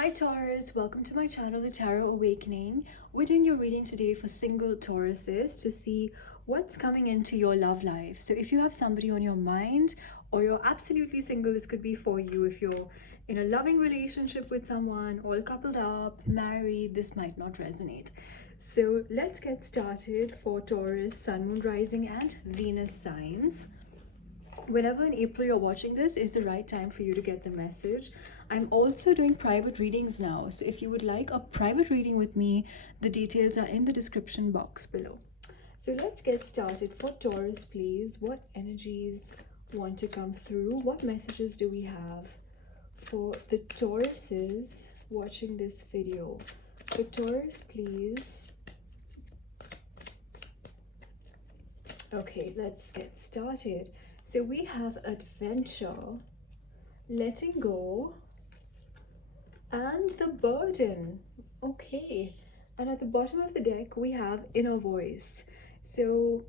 Hi Taurus, welcome to my channel, The Tarot Awakening. We're doing your reading today for single Tauruses to see what's coming into your love life. So if you have somebody on your mind or you're absolutely single, this could be for you. If you're in a loving relationship with someone, all coupled up, married, this might not resonate. So let's get started for Taurus, Sun, Moon, Rising and Venus signs. Whenever in April you're watching this is the right time for you to get the message. I'm also doing private readings now, so if you would like a private reading with me, the details are in the description box below. So let's get started. For Taurus, please, what energies want to come through? What messages do we have for the Tauruses watching this video? For Taurus, please. Okay, let's get started. So we have adventure, letting go, and the burden. Okay, and at the bottom of the deck we have inner voice. So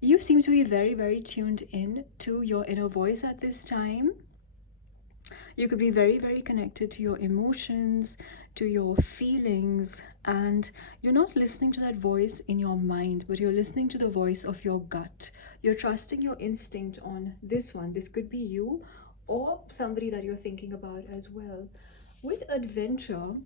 you seem to be very tuned in to your inner voice at this time. You could be very connected to your emotions, to your feelings, and you're not listening to that voice in your mind, but you're listening to the voice of your gut. You're trusting your instinct on this one. This could be you or somebody that you're thinking about as well. With adventure,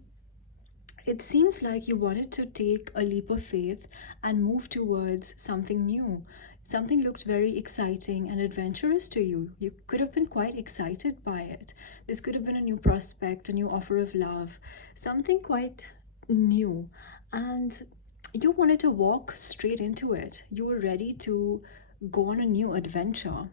it seems like you wanted to take a leap of faith and move towards something new. Something looked very exciting and adventurous to you. You could have been quite excited by it. This could have been a new prospect, a new offer of love, something quite new. And you wanted to walk straight into it. You were ready to go on a new adventure.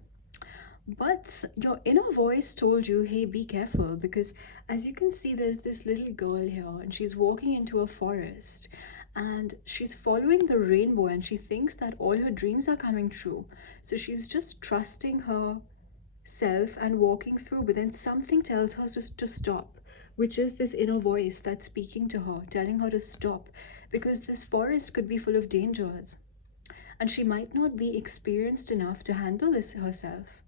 But your inner voice told you, hey, be careful, because as you can see, there's this little girl here and she's walking into a forest and she's following the rainbow and she thinks that all her dreams are coming true. So she's just trusting herself and walking through, but then something tells her just to stop, which is this inner voice that's speaking to her, telling her to stop, because this forest could be full of dangers and she might not be experienced enough to handle this herself.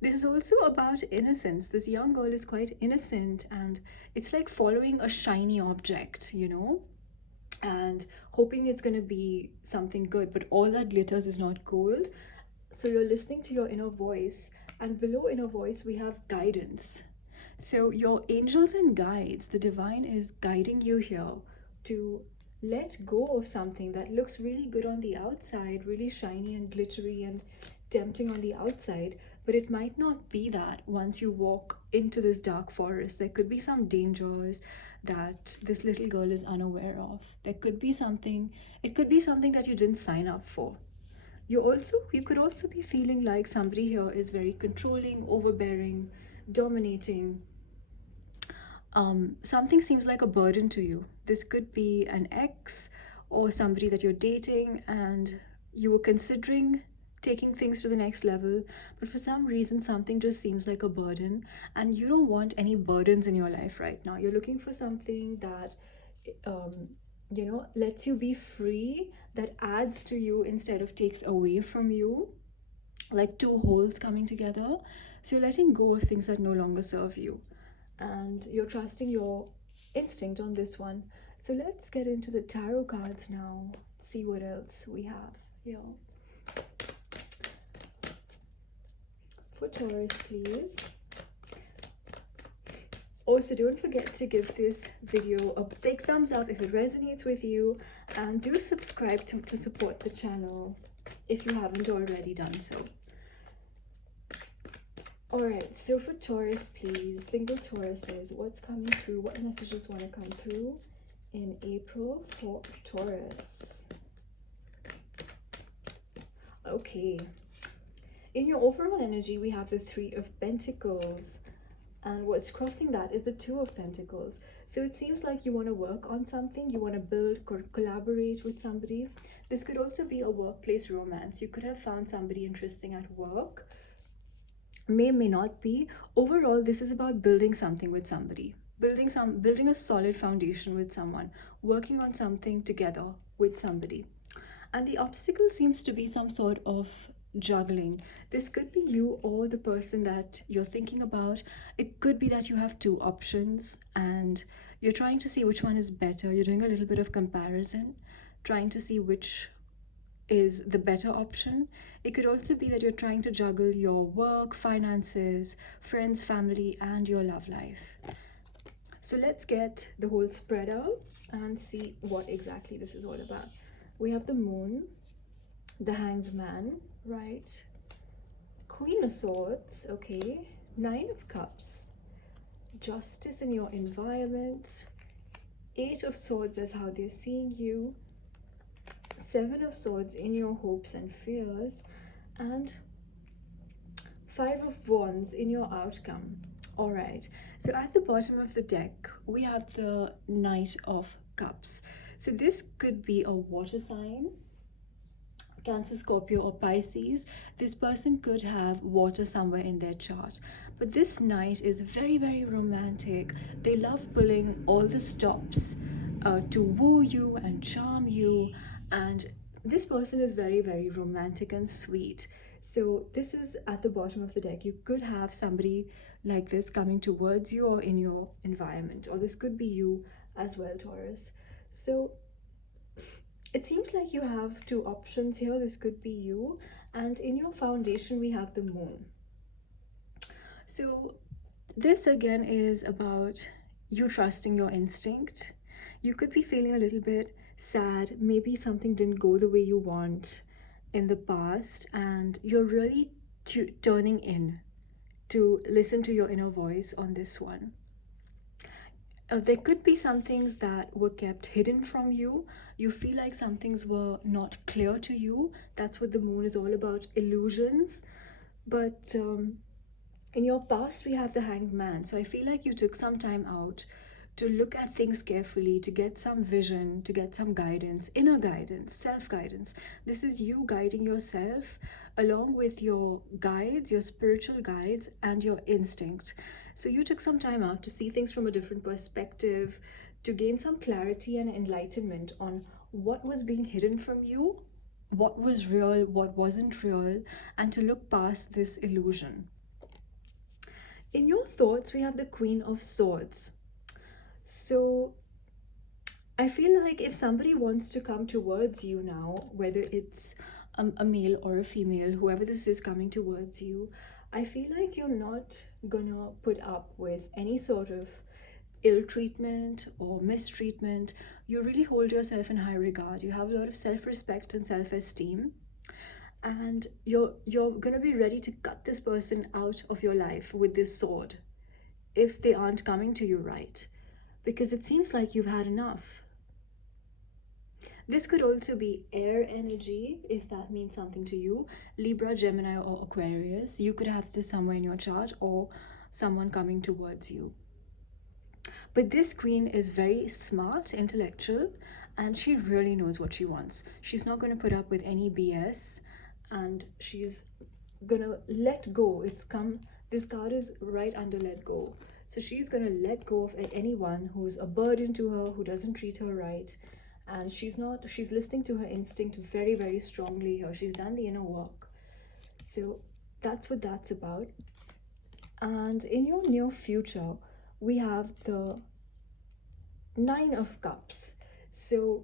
This is also about innocence. This young girl is quite innocent and it's like following a shiny object, you know, and hoping it's going to be something good, but all that glitters is not gold. So you're listening to your inner voice, and below inner voice we have guidance. So your angels and guides, the divine is guiding you here to let go of something that looks really good on the outside, really shiny and glittery and tempting on the outside, but it might not be that once you walk into this dark forest. There could be some dangers that this little girl is unaware of. There could be something, it could be something that you didn't sign up for. You could also be feeling like somebody here is very controlling, overbearing, dominating. Something seems like a burden to you. This could be an ex or somebody that you're dating and you were considering taking things to the next level, but for some reason something just seems like a burden and you don't want any burdens in your life right now. You're looking for something that lets you be free, that adds to you instead of takes away from you, like two wholes coming together. So you're letting go of things that no longer serve you and you're trusting your instinct on this one. So let's get into the tarot cards now, see what else we have here. For Taurus, please. Also, don't forget to give this video a big thumbs up if it resonates with you, and do subscribe to support the channel if you haven't already done so. Alright, so for Taurus, please, single Tauruses, what's coming through? What messages want to come through in April for Taurus? Okay. In your overall energy, we have the Three of Pentacles, and what's crossing that is the Two of Pentacles. So it seems like you want to work on something, you want to build, collaborate with somebody. This could also be a workplace romance. You could have found somebody interesting at work, may not be. Overall, this is about building something with somebody, building a solid foundation with someone, working on something together with somebody. And the obstacle seems to be some sort of juggling. This could be you or the person that you're thinking about. It could be that you have two options and you're trying to see which one is better. You're doing a little bit of comparison, trying to see which is the better option. It could also be that you're trying to juggle your work, finances, friends, family, and your love life. So let's get the whole spread out and see what exactly this is all about. We have the moon, the hanged man, right? Queen of swords, okay. Nine of cups, justice in your environment. Eight of swords is how they're seeing you. Seven of swords in your hopes and fears. And Five of wands in your outcome. All right, so at the bottom of the deck, we have the Knight of Cups. So this could be a water sign, Cancer, Scorpio, or Pisces. This person could have water somewhere in their chart. But this knight is very, very romantic. They love pulling all the stops to woo you and charm you. And this person is very, very romantic and sweet. So this is at the bottom of the deck. You could have somebody like this coming towards you or in your environment. Or this could be you as well, Taurus. So it seems like you have two options here. This could be you. And in your foundation, we have the moon. So this again is about you trusting your instinct. You could be feeling a little bit sad. Maybe something didn't go the way you want in the past, and you're really turning in to listen to your inner voice on this one. There could be some things that were kept hidden from you. You feel like some things were not clear to you. That's what the moon is all about, illusions. But in your past, we have the hanged man. So I feel like you took some time out to look at things carefully, to get some vision, to get some guidance, inner guidance, self-guidance. This is you guiding yourself along with your guides, your spiritual guides, and your instinct. So you took some time out to see things from a different perspective, to gain some clarity and enlightenment on what was being hidden from you, what was real, what wasn't real, and to look past this illusion. In your thoughts, we have the Queen of Swords. So I feel like if somebody wants to come towards you now, whether it's a male or a female, whoever this is coming towards you, I feel like you're not gonna put up with any sort of ill treatment or mistreatment. You really hold yourself in high regard. You have a lot of self-respect and self-esteem, and you're gonna be ready to cut this person out of your life with this sword if they aren't coming to you right, because it seems like you've had enough. This could also be air energy, if that means something to you. Libra, Gemini, or Aquarius. You could have this somewhere in your chart, or someone coming towards you. But this queen is very smart, intellectual, and she really knows what she wants. She's not going to put up with any BS, and she's going to let go. This card is right under let go. So she's going to let go of anyone who's a burden to her, who doesn't treat her right. And she's listening to her instinct very, very strongly here. She's done the inner work. So that's what that's about. And in your near future, we have the Nine of Cups. So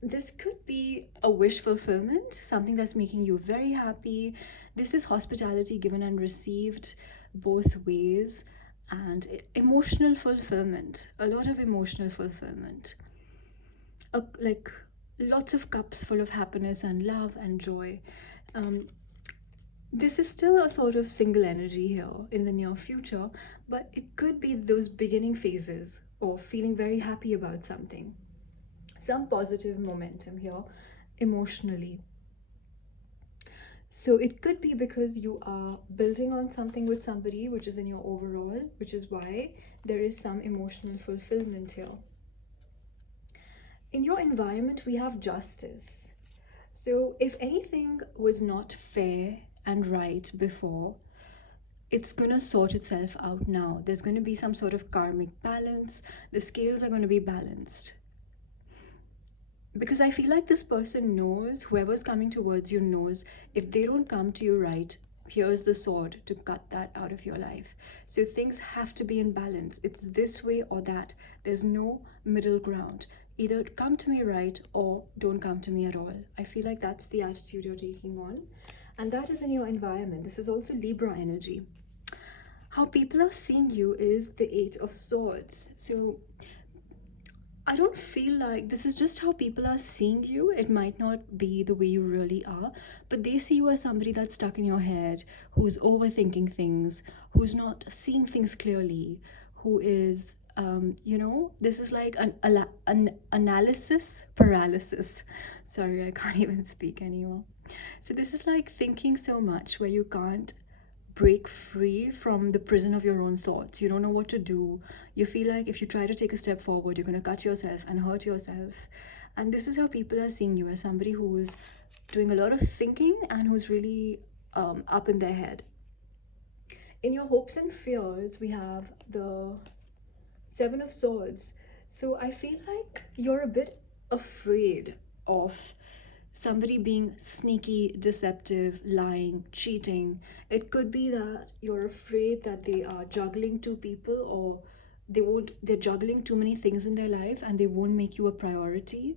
this could be a wish fulfillment, something that's making you very happy. This is hospitality given and received both ways, and emotional fulfillment, a lot of emotional fulfillment. Like lots of cups full of happiness and love and joy. This is still a sort of single energy here in the near future, but it could be those beginning phases of feeling very happy about something. Some positive momentum here emotionally. So it could be because you are building on something with somebody which is in your overall, which is why there is some emotional fulfillment here. In your environment, we have justice. So if anything was not fair and right before, it's going to sort itself out now. There's going to be some sort of karmic balance. The scales are going to be balanced. because I feel like this person knows, whoever's coming towards you knows, if they don't come to you right, here's the sword to cut that out of your life. So things have to be in balance. It's this way or that. There's no middle ground. Either come to me right or don't come to me at all. I feel like that's the attitude you're taking on. And that is in your environment. This is also Libra energy. How people are seeing you is the Eight of Swords. So I don't feel like this is just how people are seeing you. It might not be the way you really are, but they see you as somebody that's stuck in your head, who's overthinking things, who's not seeing things clearly, who is, this is like an analysis paralysis. Sorry, I can't even speak anymore. So this is like thinking so much where you can't break free from the prison of your own thoughts. You don't know what to do. You feel like if you try to take a step forward, you're going to cut yourself and hurt yourself. And this is how people are seeing you, as somebody who's doing a lot of thinking and who's really up in their head. In your hopes and fears, we have the Seven of Swords. So I feel like you're a bit afraid of somebody being sneaky, deceptive, lying, cheating. It could be that you're afraid that they are juggling two people, or they're juggling too many things in their life and they won't make you a priority.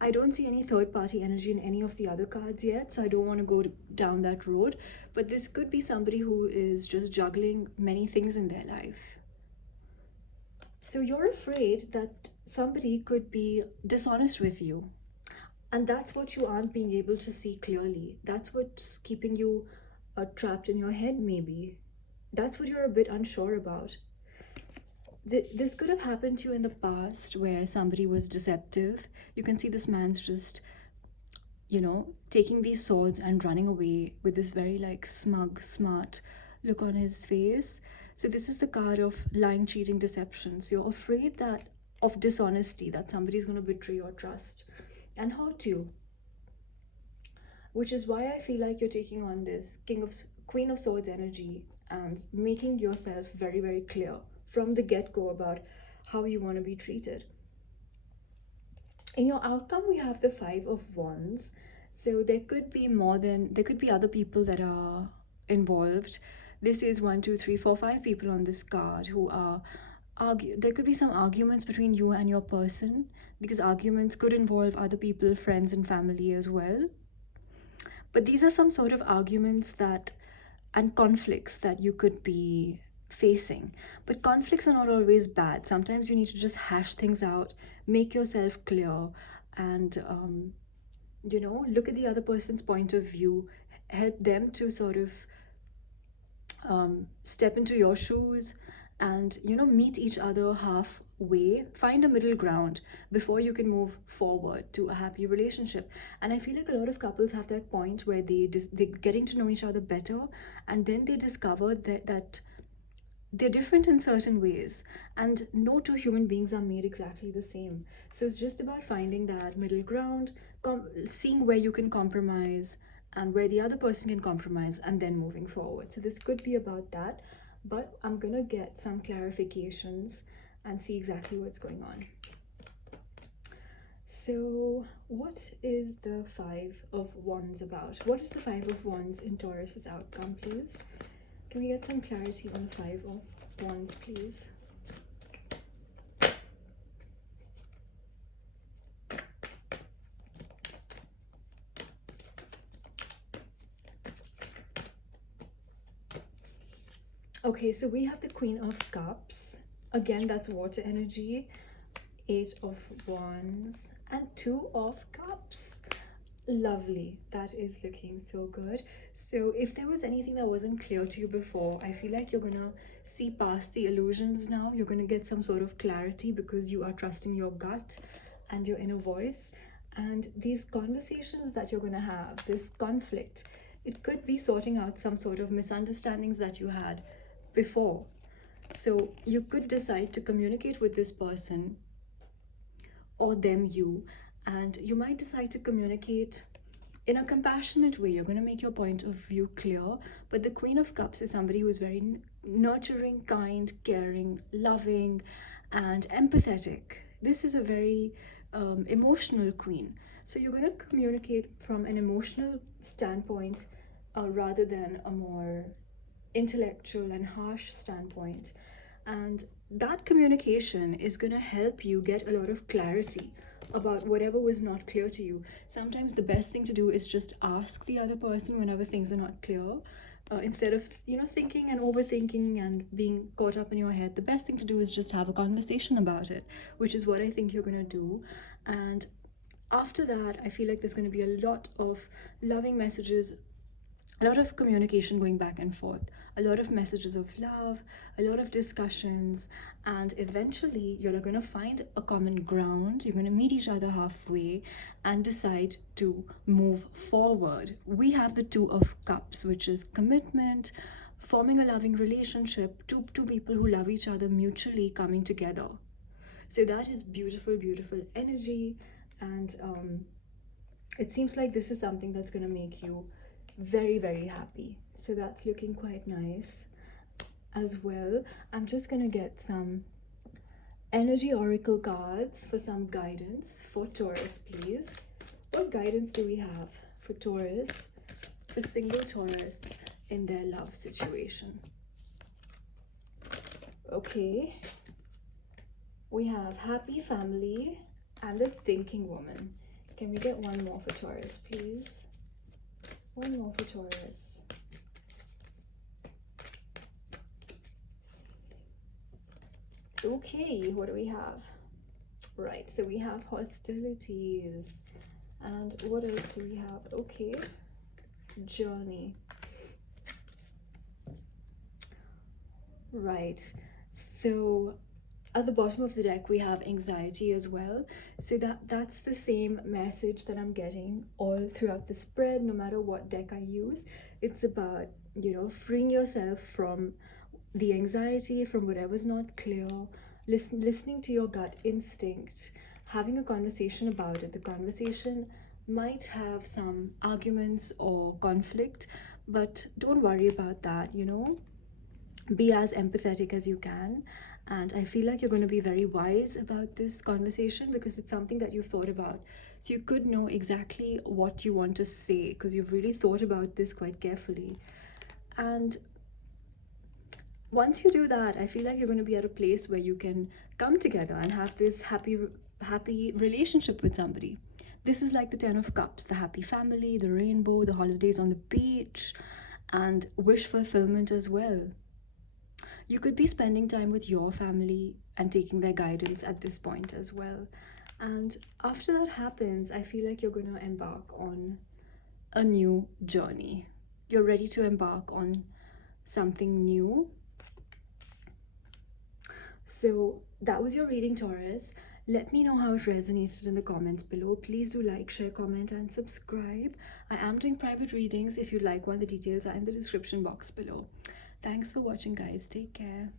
I don't see any third party energy in any of the other cards yet, so I don't want to go down that road. But this could be somebody who is just juggling many things in their life. So you're afraid that somebody could be dishonest with you. And that's what you aren't being able to see clearly. That's what's keeping you trapped in your head, maybe. That's what you're a bit unsure about. This could have happened to you in the past where somebody was deceptive. You can see this man's just, taking these swords and running away with this very like smug, smart look on his face. So this is the card of lying, cheating, deception. So you're afraid of dishonesty, that somebody's going to betray your trust and hurt you, which is why I feel like you're taking on this Queen of Swords energy and making yourself very, very clear from the get-go about how you want to be treated. In your outcome, we have the Five of Wands. So there could be other people that are involved. This is 1, 2, 3, 4, 5 people on this card who are there could be some arguments between you and your person. These arguments could involve other people, friends and family as well. But these are some sort of arguments and conflicts that you could be facing. But conflicts are not always bad. Sometimes you need to just hash things out, make yourself clear, and look at the other person's point of view, help them to sort of step into your shoes, and meet each other halfway, find a middle ground before you can move forward to a happy relationship. And I feel like a lot of couples have that point where they're getting to know each other better, and then they discover that they're different in certain ways, and no two human beings are made exactly the same. So it's just about finding that middle ground, seeing where you can compromise and where the other person can compromise, and then moving forward. So this could be about that, but I'm gonna get some clarifications and see exactly what's going on. So what is the Five of Wands about? What is the Five of Wands in Taurus's outcome, please? Can we get some clarity on the Five of Wands, please? Okay, so we have the Queen of Cups. Again, that's water energy. Eight of Wands and Two of Cups. Lovely. That is looking so good. So if there was anything that wasn't clear to you before, I feel like you're gonna see past the illusions now. You're gonna get some sort of clarity because you are trusting your gut and your inner voice. And these conversations that you're gonna have, this conflict, it could be sorting out some sort of misunderstandings that you had before. So you could decide to communicate with this person, or them, you, and you might decide to communicate in a compassionate way. You're going to make your point of view clear. But the Queen of Cups is somebody who is very nurturing, kind, caring, loving, and empathetic. This is a very, emotional queen. So you're going to communicate from an emotional standpoint rather than a more intellectual and harsh standpoint. And that communication is going to help you get a lot of clarity about whatever was not clear to you. Sometimes the best thing to do is just ask the other person whenever things are not clear. Instead of thinking and overthinking and being caught up in your head, the best thing to do is just have a conversation about it, which is what I think you're going to do. And after that, I feel like there's going to be a lot of loving messages, a lot of communication going back and forth, a lot of messages of love, a lot of discussions, and eventually you're going to find a common ground. You're going to meet each other halfway and decide to move forward. We have the Two of Cups, which is commitment, forming a loving relationship, two people who love each other mutually coming together. So that is beautiful, beautiful energy. And it seems like this is something that's going to make you very, very happy. So that's looking quite nice as well. I'm just going to get some energy oracle cards for some guidance for Taurus, please. What guidance do we have for Taurus, for single Taurus in their love situation? Okay, we have happy family and the thinking woman. Can we get one more for Taurus, please? One more for Taurus. Okay, what do we have? Right, so we have hostilities. And what else do we have? Okay, journey. Right, so at the bottom of the deck we have anxiety as well. So that's the same message that I'm getting all throughout the spread, no matter what deck I use. It's about, freeing yourself from the anxiety, from whatever's not clear, listening to your gut instinct, having a conversation about it. The conversation might have some arguments or conflict, but don't worry about that. Be as empathetic as you can. And I feel like you're going to be very wise about this conversation because it's something that you've thought about. So you could know exactly what you want to say because you've really thought about this quite carefully. And once you do that, I feel like you're going to be at a place where you can come together and have this happy relationship with somebody. This is like the Ten of Cups, the happy family, the rainbow, the holidays on the beach, and wish fulfillment as well. You could be spending time with your family and taking their guidance at this point as well. And after that happens, I feel like you're going to embark on a new journey. You're ready to embark on something new. So that was your reading, Taurus. Let me know how it resonated in the comments below. Please do like, share, comment, and subscribe. I am doing private readings. If you'd like one, the details are in the description box below. Thanks for watching, guys. Take care.